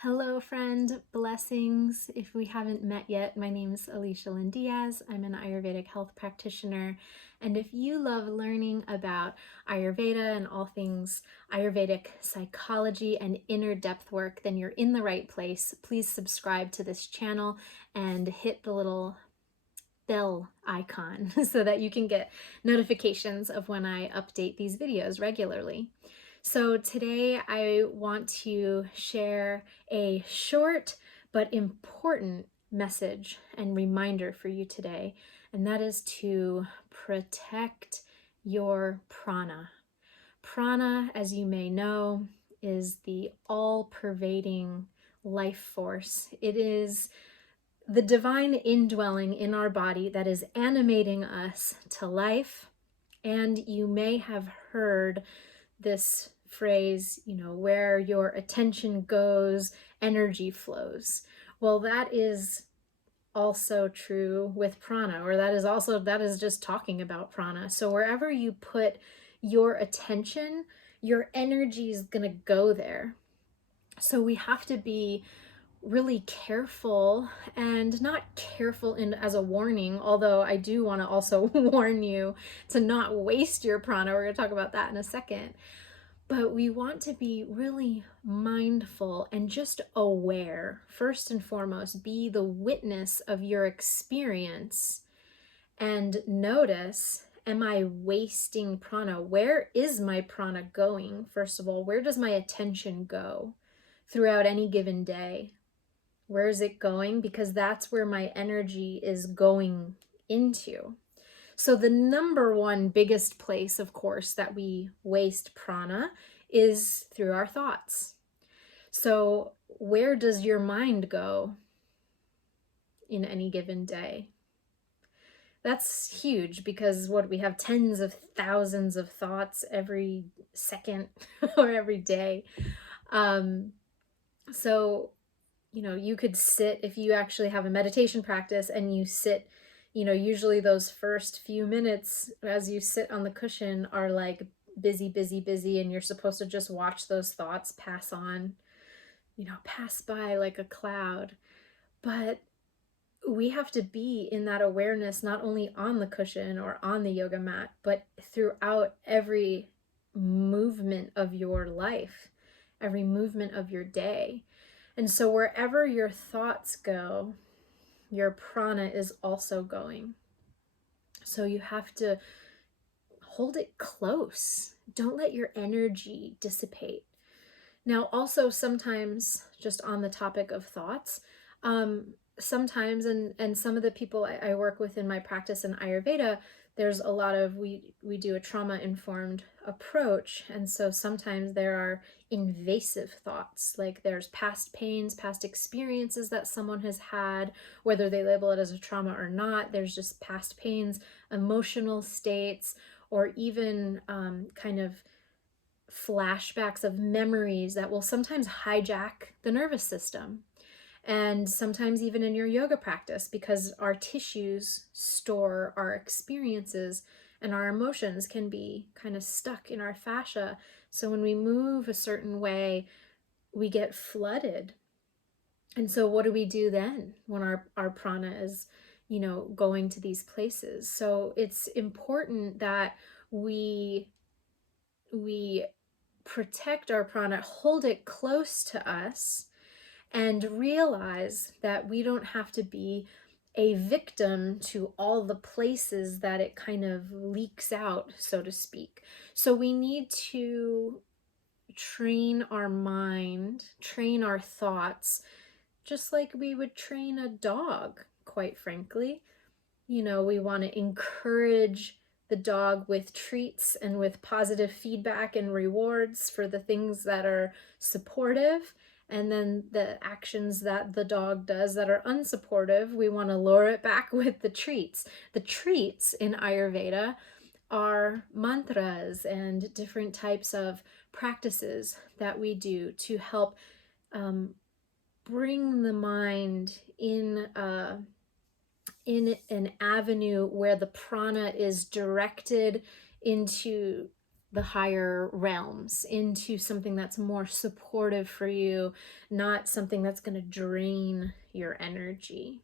Hello, friend. Blessings. If we haven't met yet, my name is Alicia Lynn Diaz. I'm an Ayurvedic health practitioner. And if you love learning about Ayurveda and all things Ayurvedic psychology and inner depth work, then you're in the right place. Please subscribe to this channel and hit the little bell icon so that you can get notifications of when I update these videos regularly. So today I want to share a short but important message and reminder for you today, and that is to protect your prana. Prana, as you may know, is the all-pervading life force. It is the divine indwelling in our body that is animating us to life. And you may have heard this phrase, where your attention goes, energy flows. Well, that is also true with prana, or that is just talking about prana. So wherever you put your attention, your energy is going to go there. So we have to be really careful, and not careful as a warning, although I do want to also warn you to not waste your prana. We're going to talk about that in a second. But we want to be really mindful and just aware. First and foremost, be the witness of your experience and notice, am I wasting prana? Where is my prana going? First of all, where does my attention go throughout any given day? Where is it going? Because that's where my energy is going into. So the number one biggest place, of course, that we waste prana is through our thoughts. So where does your mind go in any given day? That's huge, because we have tens of thousands of thoughts every second or every day. So you could sit, if you actually have a meditation practice and you sit, usually those first few minutes as you sit on the cushion are like busy, busy, busy, and you're supposed to just watch those thoughts pass on, pass by like a cloud. But we have to be in that awareness, not only on the cushion or on the yoga mat, but throughout every movement of your life, every movement of your day. And so wherever your thoughts go, your prana is also going. So you have to hold it close. Don't let your energy dissipate. Now, also sometimes, just on the topic of thoughts, sometimes, and some of the people I work with in my practice in Ayurveda, there's a lot of, we do a trauma-informed approach, and so sometimes there are invasive thoughts, like there's past pains, past experiences that someone has had, whether they label it as a trauma or not. There's just past pains, emotional states, or even kind of flashbacks of memories that will sometimes hijack the nervous system. And sometimes even in your yoga practice, because our tissues store our experiences and our emotions can be kind of stuck in our fascia. So when we move a certain way, we get flooded. And so what do we do then when our prana is, going to these places? So it's important that we protect our prana, hold it close to us, and realize that we don't have to be a victim to all the places that it kind of leaks out, so to speak. So we need to train our mind, train our thoughts, just like we would train a dog, quite frankly. We want to encourage the dog with treats and with positive feedback and rewards for the things that are supportive. And then the actions that the dog does that are unsupportive, we want to lure it back with the treats. The treats in Ayurveda are mantras and different types of practices that we do to help bring the mind in an avenue where the prana is directed into the higher realms, into something that's more supportive for you, not something that's going to drain your energy.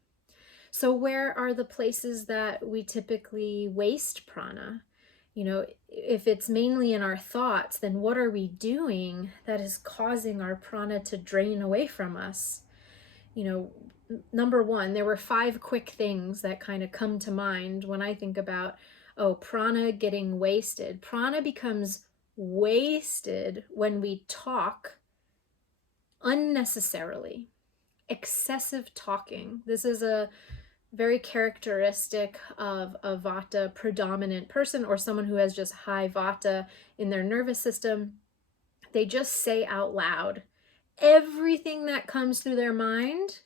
So where are the places that we typically waste prana? You know, if it's mainly in our thoughts, then what are we doing that is causing our prana to drain away from us? You know, number one, there were 5 quick things that kind of come to mind when I think about, oh, prana getting wasted. Prana becomes wasted when we talk unnecessarily. Excessive talking. This is a very characteristic of a vata predominant person, or someone who has just high vata in their nervous system. They just say out loud everything that comes through their mind.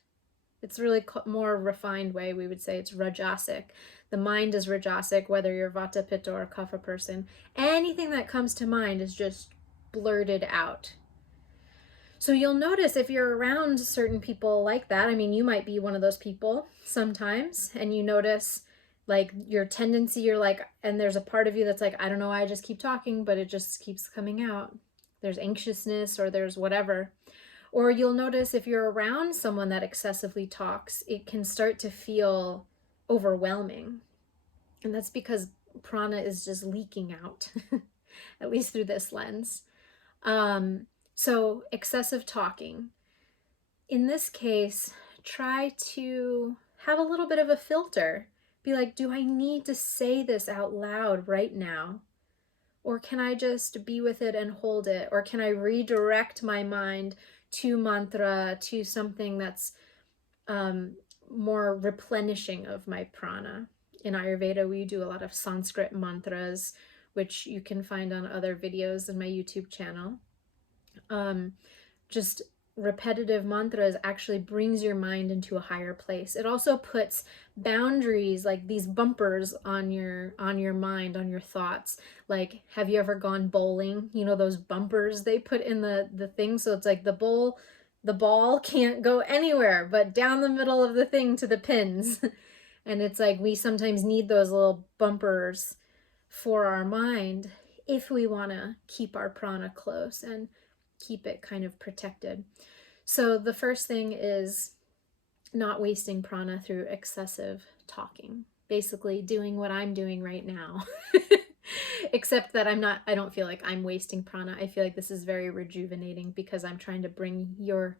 It's really more refined way, we would say it's rajasic. The mind is rajasic, whether you're vata, pitta, or kapha person. Anything that comes to mind is just blurted out. So you'll notice if you're around certain people like that, I mean, you might be one of those people sometimes, and you notice like your tendency, you're like, and there's a part of you that's like, I don't know why I just keep talking, but it just keeps coming out. There's anxiousness or there's whatever. Or you'll notice if you're around someone that excessively talks, it can start to feel overwhelming. And that's because prana is just leaking out, at least through this lens. So excessive talking. In this case, try to have a little bit of a filter. Be like, do I need to say this out loud right now? Or can I just be with it and hold it? Or can I redirect my mind to mantra, to something that's more replenishing of my prana? In Ayurveda, we do a lot of Sanskrit mantras, which you can find on other videos in my YouTube channel. Just repetitive mantras actually brings your mind into a higher place. It also puts boundaries, like these bumpers on your mind, on your thoughts. Like, have you ever gone bowling? You know, those bumpers they put in the thing, so it's like the ball can't go anywhere but down the middle of the thing to the pins. And it's like we sometimes need those little bumpers for our mind if we want to keep our prana close and keep it kind of protected. So the first thing is not wasting prana through excessive talking. Basically doing what I'm doing right now. Except that I don't feel like I'm wasting prana. I feel like this is very rejuvenating because I'm trying to bring your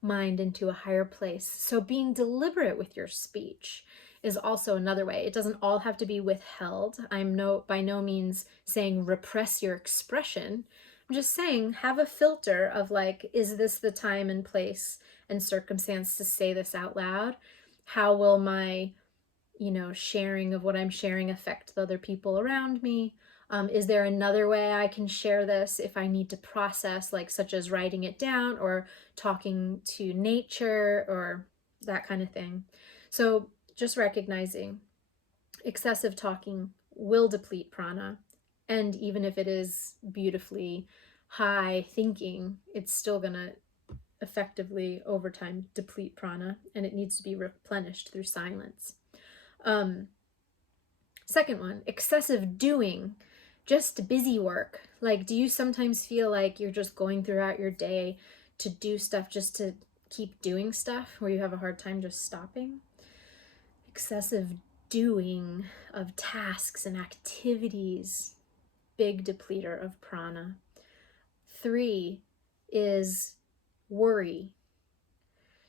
mind into a higher place. So being deliberate with your speech is also another way. It doesn't all have to be withheld. I'm by no means saying repress your expression. I'm just saying have a filter of like, is this the time and place and circumstance to say this out loud? How will my, sharing of what I'm sharing affect the other people around me? Is there another way I can share this if I need to process, like such as writing it down or talking to nature or that kind of thing? So just recognizing excessive talking will deplete prana. And even if it is beautifully high thinking, it's still going to effectively over time deplete prana, and it needs to be replenished through silence. Second one, excessive doing, just busy work. Like, do you sometimes feel like you're just going throughout your day to do stuff just to keep doing stuff where you have a hard time just stopping? Excessive doing of tasks and activities, big depleter of prana. 3 is worry.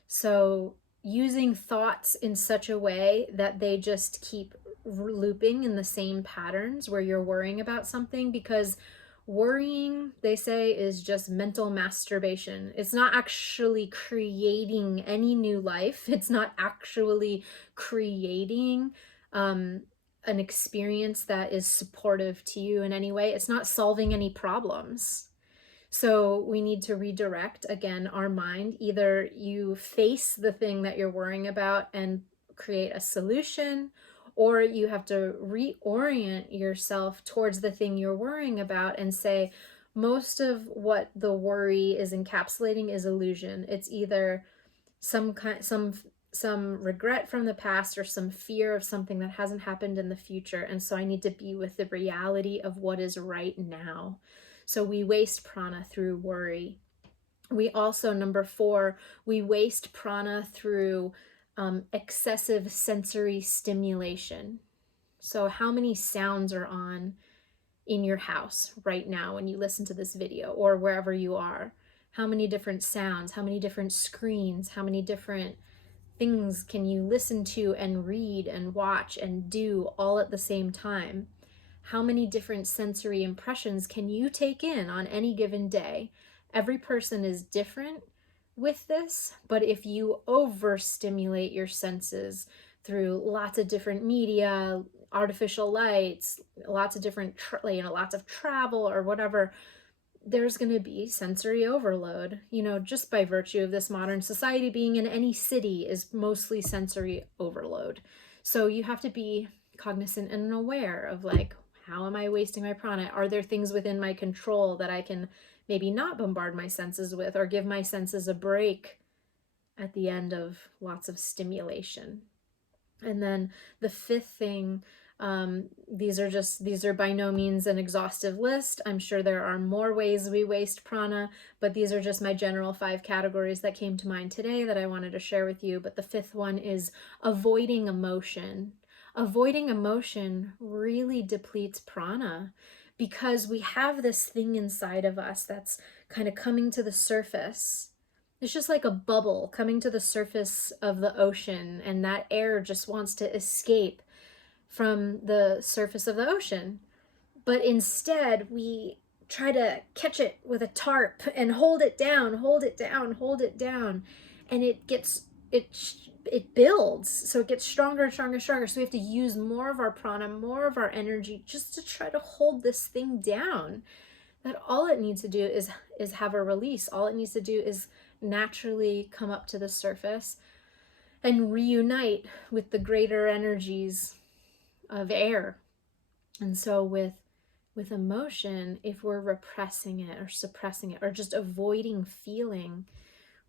So using thoughts in such a way that they just keep looping in the same patterns where you're worrying about something, because worrying, they say, is just mental masturbation. It's not actually creating any new life. It's not actually creating an experience that is supportive to you in any way. It's not solving any problems. So we need to redirect, again, our mind. Either you face the thing that you're worrying about and create a solution, or you have to reorient yourself towards the thing you're worrying about and say, most of what the worry is encapsulating is illusion. It's either some some regret from the past or some fear of something that hasn't happened in the future. And so I need to be with the reality of what is right now. So we waste prana through worry. We also, number 4, we waste prana through excessive sensory stimulation. So how many sounds are on in your house right now when you listen to this video or wherever you are? How many different sounds, how many different screens, how many different things can you listen to and read and watch and do all at the same time? How many different sensory impressions can you take in on any given day? Every person is different with this, but if you overstimulate your senses through lots of different media, artificial lights, lots of different, lots of travel or whatever, there's going to be sensory overload. Just by virtue of this modern society, being in any city is mostly sensory overload. So you have to be cognizant and aware of, like, how am I wasting my prana? Are there things within my control that I can maybe not bombard my senses with, or give my senses a break at the end of lots of stimulation? And then the 5th thing, these are by no means an exhaustive list. I'm sure there are more ways we waste prana, but these are just my general 5 categories that came to mind today that I wanted to share with you. But the 5th one is avoiding emotion. Avoiding emotion really depletes prana, because we have this thing inside of us that's kind of coming to the surface. It's just like a bubble coming to the surface of the ocean, and that air just wants to escape from the surface of the ocean. But instead, we try to catch it with a tarp and hold it down, hold it down, hold it down. And it builds. So it gets stronger and stronger and stronger. So we have to use more of our prana, more of our energy, just to try to hold this thing down. That all it needs to do is have a release. All it needs to do is naturally come up to the surface and reunite with the greater energies of air. And so with emotion, if we're repressing it or suppressing it or just avoiding feeling,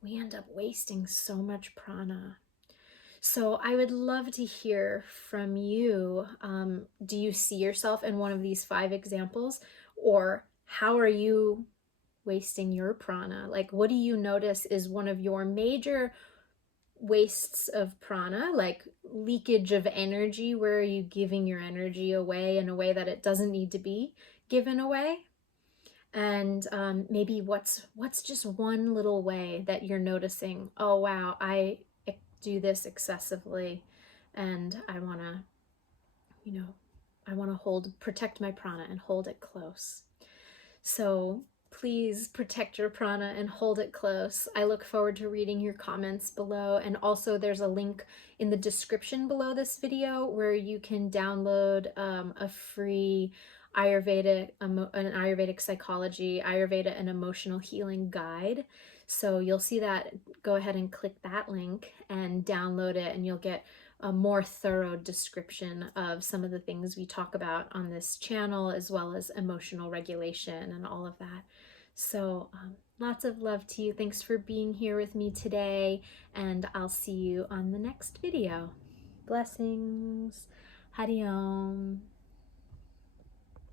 we end up wasting so much prana. So I would love to hear from you. Do you see yourself in one of these 5 examples? Or how are you wasting your prana? Like, what do you notice is one of your major wastes of prana, like leakage of energy? Where are you giving your energy away in a way that it doesn't need to be given away? And maybe what's just one little way that you're noticing, oh wow, I do this excessively, and I want to protect my prana and hold it close. So please protect your prana and hold it close. I look forward to reading your comments below. And also there's a link in the description below this video where you can download a free an Ayurvedic Psychology, Ayurveda and Emotional Healing Guide. So you'll see that. Go ahead and click that link and download it, and you'll get a more thorough description of some of the things we talk about on this channel, as well as emotional regulation and all of that. So lots of love to you. Thanks for being here with me today, and I'll see you on the next video. Blessings. Hari Om.